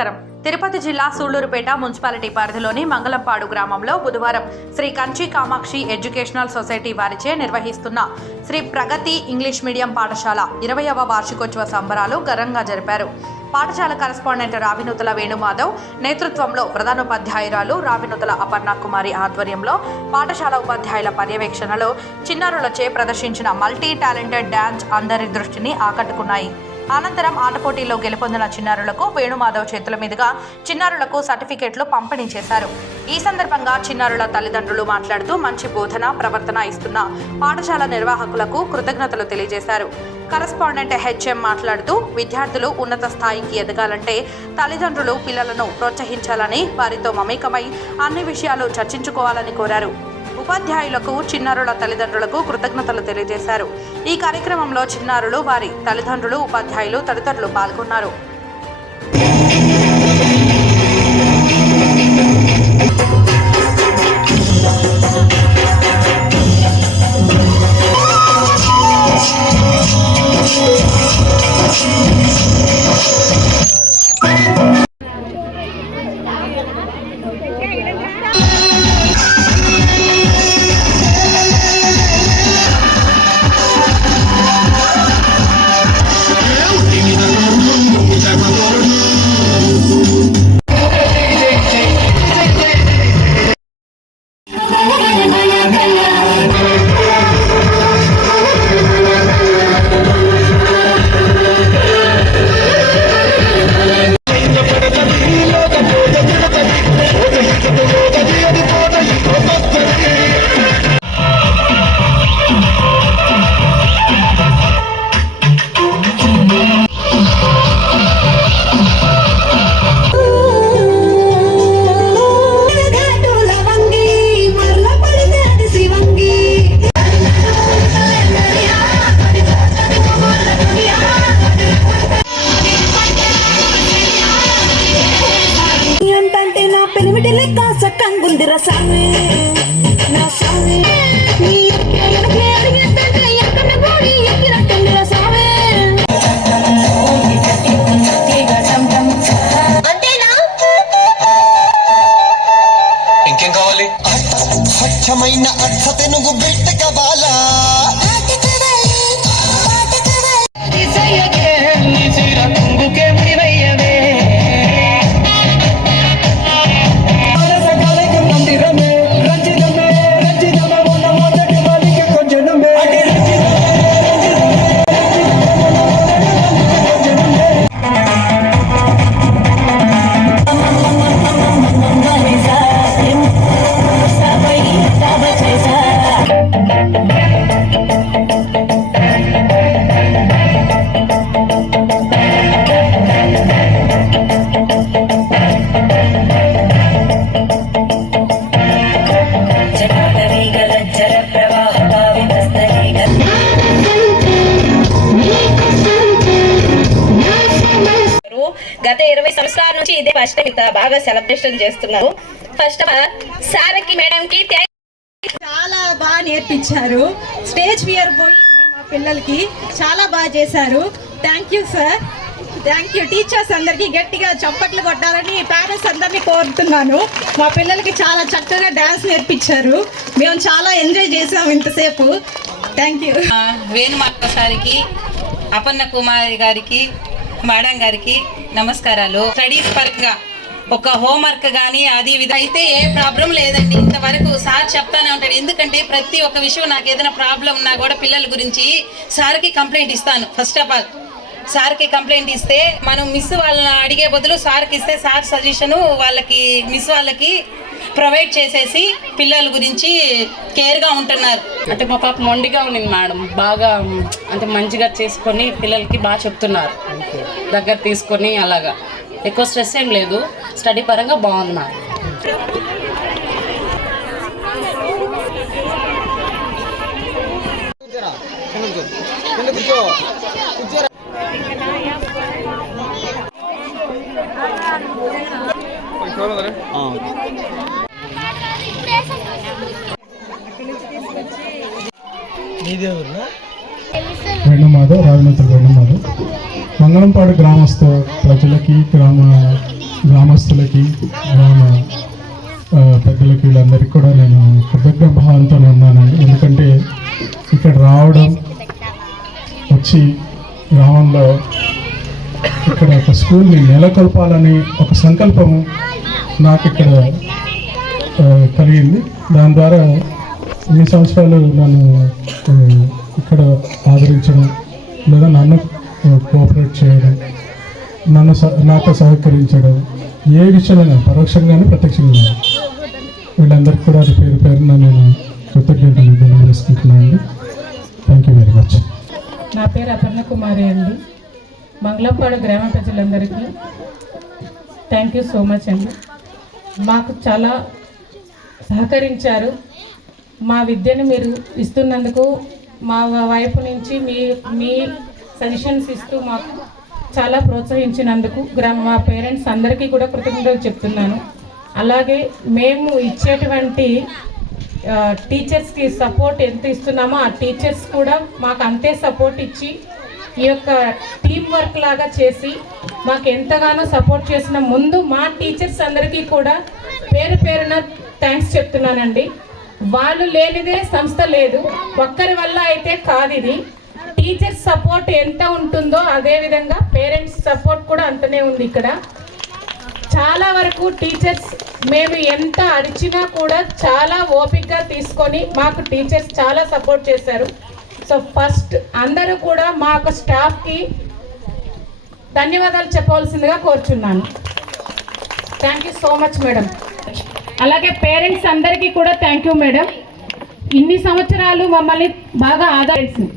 నమస్కారం. తిరుపతి జిల్లా సూళ్లూరుపేట మున్సిపాలిటీ పరిధిలోని మంగళంపాడు గ్రామంలో బుధవారం శ్రీ కంచి కామాక్షి ఎడ్యుకేషనల్ సొసైటీ వారిచే నిర్వహిస్తున్న శ్రీ ప్రగతి ఇంగ్లీష్ మీడియం పాఠశాల 20వ వార్షికోత్సవ సంబరాలు ఘనంగా జరిపారు. పాఠశాల కరెస్పాండెంట్ రావినూతల వేణుమాధవ్ నేతృత్వంలో ప్రధానోపాధ్యాయురాలు రావినూతల అపర్ణ కుమారి ఆధ్వర్యంలో పాఠశాల ఉపాధ్యాయుల పర్యవేక్షణలో చిన్నారులచే ప్రదర్శించిన మల్టీ టాలెంటెడ్ డ్యాన్స్ అందరి దృష్టిని ఆకట్టుకున్నాయి. అనంతరం ఆట పోటీల్లో గెలుపొందిన చిన్నారులకు వేణుమాధవ్ చేతుల మీదుగా చిన్నారులకు సర్టిఫికెట్లు పంపిణీ చేశారు. ఈ సందర్భంగా చిన్నారుల తల్లిదండ్రులు మాట్లాడుతూ మంచి బోధన ప్రవర్తన ఇస్తున్న పాఠశాల నిర్వాహకులకు కృతజ్ఞతలు తెలియజేశారు. కరెస్పాండెంట్ హెచ్ఎం మాట్లాడుతూ విద్యార్థులు ఉన్నత స్థాయికి ఎదగాలంటే తల్లిదండ్రులు పిల్లలను ప్రోత్సహించాలని, వారితో మమేకమై అన్ని విషయాలు చర్చించుకోవాలని కోరారు. ఉపాధ్యాయులకు చిన్నారుల తల్లిదండ్రులకు కృతజ్ఞతలు తెలియజేశారు. ఈ కార్యక్రమంలో చిన్నారులు, వారి తల్లిదండ్రులు, ఉపాధ్యాయులు తదితరులు పాల్గొన్నారు. ఇంకేం కావాలి? స్వచ్ఛమైన అర్థ తెనుగు బిడ్డ కావాలా? గత 20 సంవత్సరాల నుంచి ఇదే ఫస్ట్ బాగా సెలబ్రేషన్ చేస్తున్నారు. ఫస్ట్ సార్కి మేడంకి చాలా బాగా నేర్పించారు. స్టేజ్ ఫియర్ పోయింది మా పిల్లలకి, చాలా బాగా చేశారు. Thank you sir, thank you. Teachers అందరికీ గట్టిగా చప్పట్లు కొట్టాలని పేరెంట్స్ అందరినీ కోరుతున్నాను. మా పిల్లలకి చాలా చక్కగా డాన్స్ నేర్పించారు. మేము చాలా ఎంజాయ్ చేసాము ఇంతసేపు. Thank you. వేణుమాధవ్ సారికి, అపర్ణ కుమారి గారికి, మేడం గారికి నమస్కారాలు. స్టడీస్ పరంగా ఒక హోంవర్క్ కానీ అది అయితే ఏ ప్రాబ్లం లేదండి. ఇంతవరకు సార్ చెప్తానే ఉంటాడు. ఎందుకంటే ప్రతి ఒక్క విషయం నాకు ఏదైనా ప్రాబ్లం ఉన్నా కూడా పిల్లల గురించి సార్కి కంప్లైంట్ ఇస్తాను. ఫస్ట్ ఆఫ్ ఆల్ సార్కి కంప్లైంట్ ఇస్తే మనం మిస్ వాళ్ళని అడిగే బదులు సార్కి ఇస్తే సార్ సజెషను వాళ్ళకి మిస్ వాళ్ళకి ప్రొవైడ్ చేసేసి పిల్లల గురించి కేర్గా ఉంటున్నారు. అంటే మా పాప మొండిగా ఉండింది మేడం, బాగా అంటే మంచిగా చేసుకొని పిల్లలకి బాగా చెప్తున్నారు, దగ్గర తీసుకొని అలాగా ఎక్కువ స్ట్రెస్ ఏం లేదు. స్టడీ పరంగా బాగుంది మేడం. వేణుమాధవ్, రావినూతల వేణుమాధవ్. మంగళంపాడు గ్రామస్థ ప్రజలకి, గ్రామ గ్రామస్తులకి గ్రామ పెద్దలకి వీళ్ళందరికీ కూడా నేను కృతజ్ఞ భావంతో ఉన్నానండి. ఎందుకంటే ఇక్కడ రావడం వచ్చి గ్రామంలో ఇక్కడ ఒక స్కూల్ని నెలకొల్పాలని ఒక సంకల్పం నాకు ఇక్కడ కలిగింది. దాని ద్వారా ఇన్ని సంవత్సరాలు నన్ను ఇక్కడ ఆదరించడం లేదా నన్ను కోఆపరేట్ చేయడం, నాతో సహకరించడం, ఏ విషయంలో పరోక్షంగానే ప్రత్యక్షంగా వీళ్ళందరికీ కూడా అది పేరు పేరున నేను కృతజ్ఞతలు తెలియజేసుకుంటున్నాను అండి. Thank you very much. నా పేరు అపర్ణ కుమారి అండి. మంగళంపాడు గ్రామ ప్రజలందరికీ థ్యాంక్ యూ సో మచ్ అండి. మాకు చాలా సహకరించారు. మా విద్యను మీరు ఇస్తున్నందుకు మా వైపు నుంచి మీ సజెషన్స్ ఇస్తూ మాకు చాలా ప్రోత్సహించినందుకు మా పేరెంట్స్ అందరికీ కూడా కృతజ్ఞతలు చెప్తున్నాను. అలాగే మేము ఇచ్చేటువంటి టీచర్స్కి సపోర్ట్ ఎంత ఇస్తున్నామో ఆ టీచర్స్ కూడా మాకు అంతే సపోర్ట్ ఇచ్చి ఈ యొక్క టీం వర్క్ లాగా చేసి మాకు ఎంతగానో సపోర్ట్ చేసిన ముందు మా టీచర్స్ అందరికీ కూడా పేరు పేరున థ్యాంక్స్ చెప్తున్నానండి. వాళ్ళు లేనిదే సంస్థ లేదు, ఒక్కరి వల్ల అయితే కాదు. ఇది టీచర్స్ సపోర్ట్ ఎంత ఉంటుందో అదేవిధంగా పేరెంట్స్ సపోర్ట్ కూడా అంతనే ఉంది. ఇక్కడ చాలా వరకు టీచర్స్ మేము ఎంత అరిచినా కూడా చాలా ఓపికగా తీసుకొని మాకు టీచర్స్ చాలా సపోర్ట్ చేశారు. సో ఫస్ట్ అందరూ కూడా మా యొక్క స్టాఫ్కి ధన్యవాదాలు చెప్పవలసిందిగా కోరుచున్నాను. Thank you so much madam. అలాగే పేరెంట్స్ అందరికీ కూడా థ్యాంక్ యూ మేడం. ఇన్ని సంవత్సరాలు మమ్మల్ని బాగా ఆదరించింది.